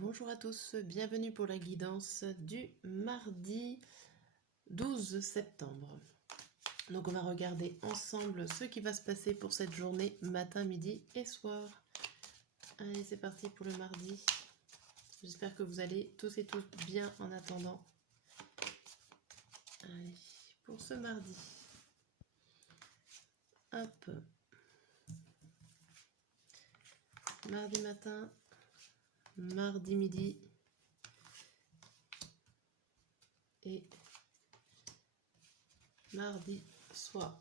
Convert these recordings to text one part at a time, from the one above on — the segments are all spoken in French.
Bonjour à tous, bienvenue pour la guidance du mardi 12 septembre. Donc on va regarder ensemble ce qui va se passer pour cette journée, matin, midi et soir. Allez, c'est parti pour le mardi. J'espère que vous allez tous et toutes bien en attendant. Allez, pour ce mardi. Hop. Mardi matin, mardi midi et mardi soir.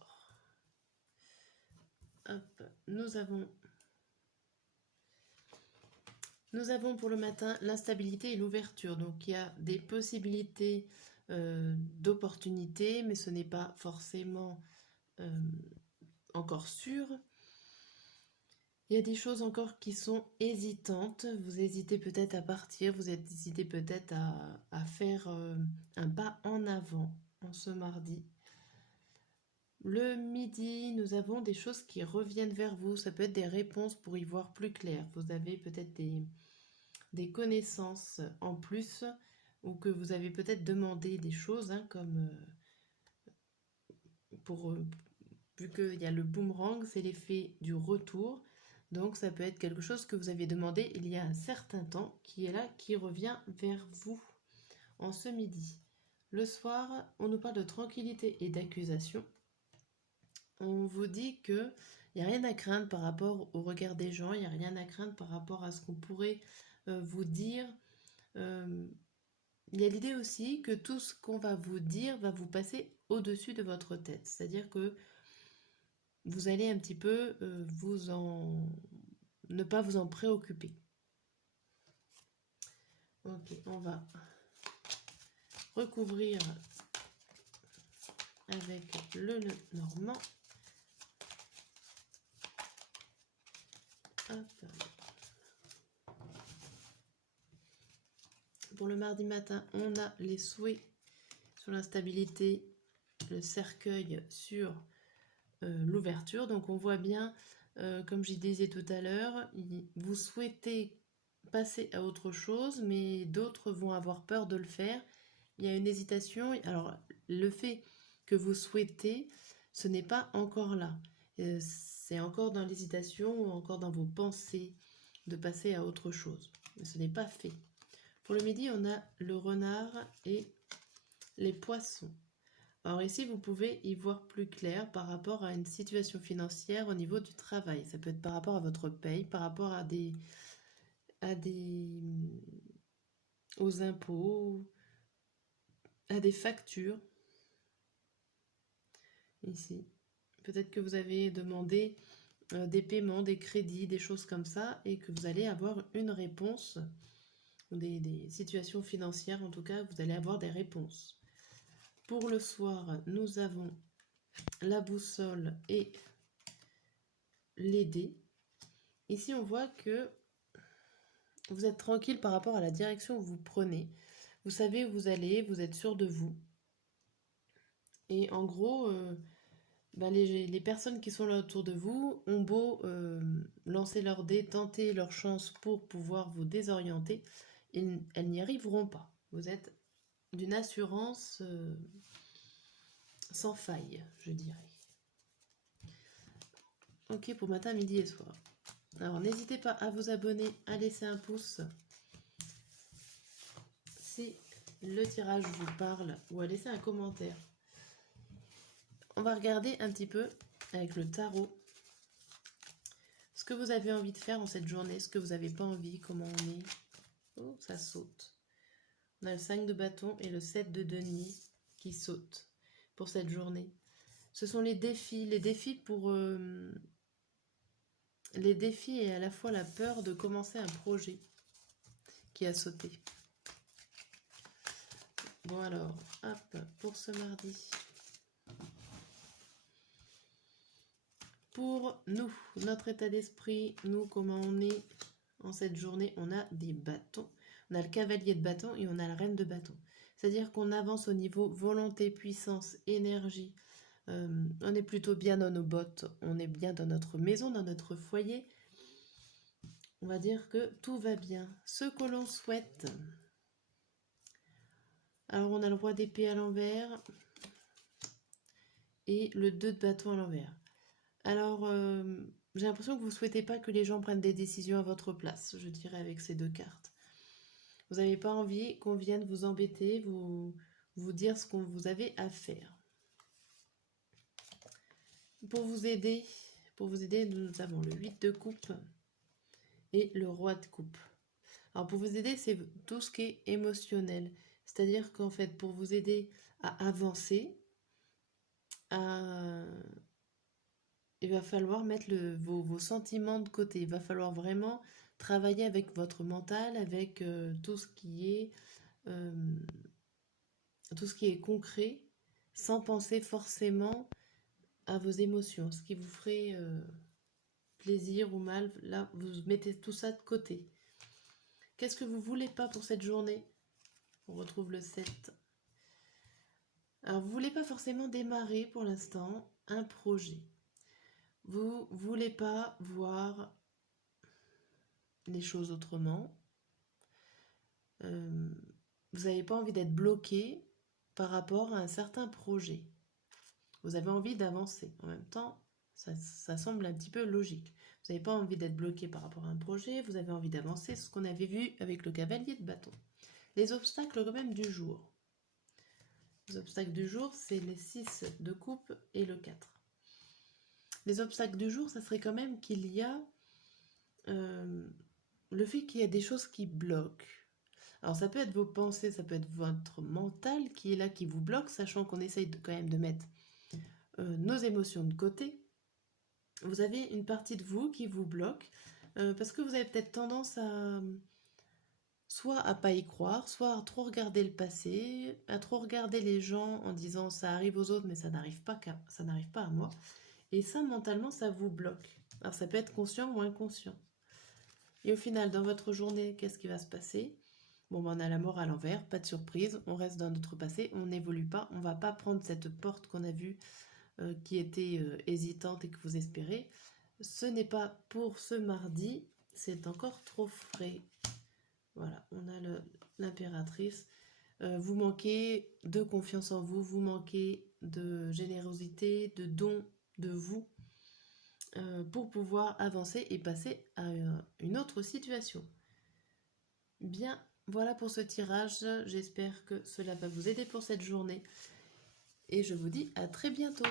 Hop, nous avons pour le matin l'instabilité et l'ouverture. Donc il y a des possibilités d'opportunités, mais ce n'est pas forcément encore sûr. Il y a des choses encore qui sont hésitantes. Vous hésitez peut-être à partir, vous hésitez peut-être à faire un pas en avant en ce mardi. Le midi, nous avons des choses qui reviennent vers vous. Ça peut être des réponses pour y voir plus clair. Vous avez peut-être des connaissances en plus ou que vous avez peut-être demandé des choses comme vu qu'il y a le boomerang, c'est l'effet du retour. Donc ça peut être quelque chose que vous aviez demandé il y a un certain temps qui est là, qui revient vers vous en ce midi. Le soir, on nous parle de tranquillité et d'accusation. On vous dit que il n'y a rien à craindre par rapport au regard des gens, il n'y a rien à craindre par rapport à ce qu'on pourrait vous dire. Il y a l'idée aussi que tout ce qu'on va vous dire va vous passer au-dessus de votre tête. C'est-à-dire que vous allez un petit peu ne pas vous en préoccuper. Ok, on va recouvrir avec le normand. Hop. Pour le mardi matin, on a les souhaits sur l'instabilité, le cercueil sur l'ouverture. Donc on voit bien, comme je disais tout à l'heure, vous souhaitez passer à autre chose, mais d'autres vont avoir peur de le faire. Il y a une hésitation. Alors le fait que vous souhaitez, ce n'est pas encore là. C'est encore dans l'hésitation ou encore dans vos pensées de passer à autre chose. Mais ce n'est pas fait. Pour le midi, on a le renard et les poissons. Alors ici, vous pouvez y voir plus clair par rapport à une situation financière au niveau du travail. Ça peut être par rapport à votre paye, par rapport aux impôts, à des factures. Ici, peut-être que vous avez demandé des paiements, des crédits, des choses comme ça, et que vous allez avoir une réponse, ou des situations financières en tout cas, vous allez avoir des réponses. Pour le soir, nous avons la boussole et les dés. Ici, on voit que vous êtes tranquille par rapport à la direction que vous prenez. Vous savez où vous allez, vous êtes sûr de vous. Et en gros, les personnes qui sont là autour de vous ont beau lancer leurs dés, tenter leur chance pour pouvoir vous désorienter, elles n'y arriveront pas. Vous êtes d'une assurance sans faille, je dirais. Ok, pour matin, midi et soir. Alors, n'hésitez pas à vous abonner, à laisser un pouce si le tirage vous parle ou à laisser un commentaire. On va regarder un petit peu avec le tarot ce que vous avez envie de faire en cette journée, ce que vous n'avez pas envie, comment on est. Oh, ça saute. On a le 5 de bâton et le 7 de denier qui sautent pour cette journée. Ce sont les défis les défis et à la fois la peur de commencer un projet qui a sauté. Bon alors, hop, pour ce mardi. Pour nous, notre état d'esprit, nous, comment on est en cette journée, on a des bâtons. On a le cavalier de bâton et on a la reine de bâton. C'est-à-dire qu'on avance au niveau volonté, puissance, énergie. On est plutôt bien dans nos bottes, on est bien dans notre maison, dans notre foyer. on va dire que tout va bien. Ce que l'on souhaite. Alors, on a le roi d'épée à l'envers et le 2 de bâton à l'envers. Alors, j'ai l'impression que vous ne souhaitez pas que les gens prennent des décisions à votre place, je dirais, avec ces 2 cartes. Vous n'avez pas envie qu'on vienne vous embêter, vous dire ce que vous avez à faire. Pour vous aider, nous avons le 8 de coupe et le roi de coupe. Alors, pour vous aider, c'est tout ce qui est émotionnel. C'est-à-dire qu'en fait, pour vous aider à avancer, il va falloir mettre vos sentiments de côté. Il va falloir vraiment travailler avec votre mental, avec tout ce qui est concret, sans penser forcément à vos émotions, ce qui vous ferait plaisir ou mal. Là, vous mettez tout ça de côté. Qu'est-ce que vous voulez pas pour cette journée? On retrouve le 7. Alors, vous voulez pas forcément démarrer pour l'instant un projet. Vous voulez pas voir les choses autrement. Vous n'avez pas envie d'être bloqué par rapport à un certain projet. Vous avez envie d'avancer. En même temps, ça semble un petit peu logique. Vous n'avez pas envie d'être bloqué par rapport à un projet, vous avez envie d'avancer, ce qu'on avait vu avec le cavalier de bâton. Les obstacles quand même du jour. Les obstacles du jour, c'est les 6 de coupe et le 4. Les obstacles du jour, ça serait quand même qu'il y a le fait qu'il y a des choses qui bloquent. Alors ça peut être vos pensées, ça peut être votre mental qui est là, qui vous bloque, sachant qu'on essaye quand même de mettre nos émotions de côté. Vous avez une partie de vous qui vous bloque parce que vous avez peut-être tendance à soit à pas y croire, soit à trop regarder le passé, à trop regarder les gens en disant ça arrive aux autres mais ça n'arrive pas à moi. Et ça, mentalement, ça vous bloque. Alors ça peut être conscient ou inconscient. Et au final, dans votre journée, qu'est-ce qui va se passer? Bon, ben, on a la mort à l'envers, pas de surprise, on reste dans notre passé, on n'évolue pas, on va pas prendre cette porte qu'on a vue qui était hésitante et que vous espérez. Ce n'est pas pour ce mardi, c'est encore trop frais. Voilà, on a l'impératrice. Vous manquez de confiance en vous, vous manquez de générosité, de don de vous pour pouvoir avancer et passer à une autre situation. Bien, voilà pour ce tirage. J'espère que cela va vous aider pour cette journée. Et je vous dis à très bientôt.